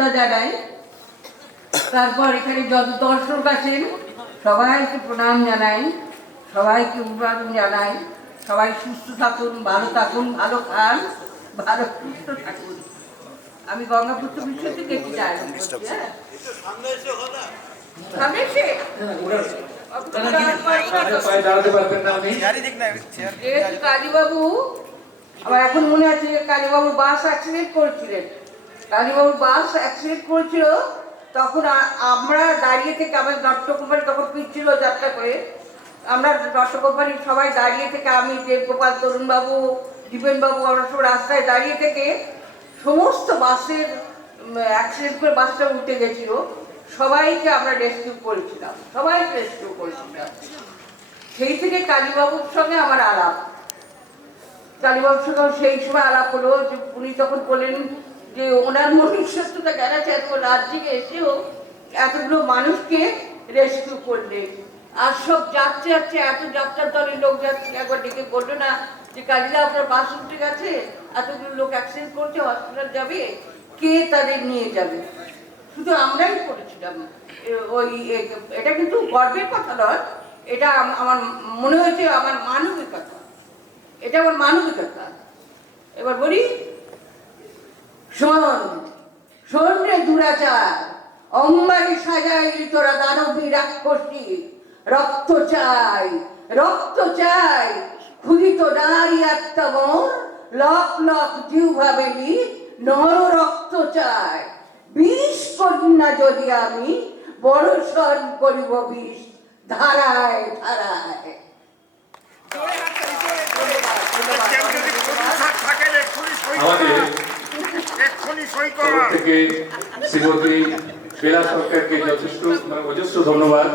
শ্রদ্ধা জানাই। তারপর এখানে যত দর্শক আছেন সবাইকে প্রণাম জানাই, সবাইকে অভিবাদন জানাই। সবাই সুস্থ থাকুন, ভালো থাকুন, ভালো খান, ভালো সুস্থ থাকুন। আমি গঙ্গাপুত্র বিশ্ব থেকে একটি ডায়লগ বলছি। হ্যাঁ, সামনে এসে কালীবাবু, আমার এখন মনে আছে যে কালীবাবু বাস অ্যাক্সিডেন্ট করেছিলেন। কালীবাবু বাস অ্যাক্সিডেন্ট করেছিল, তখন আমরা দাঁড়িয়ে থেকে, আমার দত্ত কোম্পানি তখন ফিরছিল যাত্রা করে, আমরা দত্ত কোম্পানির সবাই দাঁড়িয়ে থেকে, আমি দেবগোপাল, তরুণবাবু, দীপেনবাবু, আমরা সব রাস্তায় দাঁড়িয়ে থেকে সমস্ত বাসের অ্যাক্সিডেন্ট করে বাসটা উঠে গেছিল, সবাইকে আমরা রেস্কিউ করেছিলাম, সবাইকে রেস্কিউ করেছিলাম। সেই থেকে কালীবাবুর সঙ্গে আমার আলাপ, কালীবাবুর সঙ্গে সেই সময় আলাপ হলো যে উনি তখন বললেন যে ওনার মনুষ্যত্বটা জ্ঞান আছে, এত রাত জেগে এসেও এতগুলো মানুষকে রেস্কিউ করলে। আর সব যাচ্ছে যাচ্ছে, এত যাত্রার দলের লোক যাচ্ছে, একবার ডেকে বললো না যে কালীদা আপনার বাস উঠে গেছে, এতগুলো লোক অ্যাক্সিডেন্ট করছে, হসপিটাল যাবে, কে তাদের নিয়ে যাবে? শুধু আমরাই করেছিলাম ওই। এটা কিন্তু গর্বের কথা নয়, এটা আমার মনে হয়েছে আমার মানবিকতা, এটা আমার মানবিকতা। এবার বলি, শোন শোন রে দুরাচার, অম্বারে সাজাইলি তোরা দানবী রাক্ষসী, রক্ত চাই, রক্ত চাই, ক্ষুদিত নারী আত্মা মোর, লক লক জিউ ভাবেলি, নর রক্ত চাই। বিষ কন্যা যদি আমি বর্ষণ করিব বিষ ধারায় ধারায়। থেকে শ্রীমতী বেলা সরকারকে যথেষ্ট অজস্র ধন্যবাদ।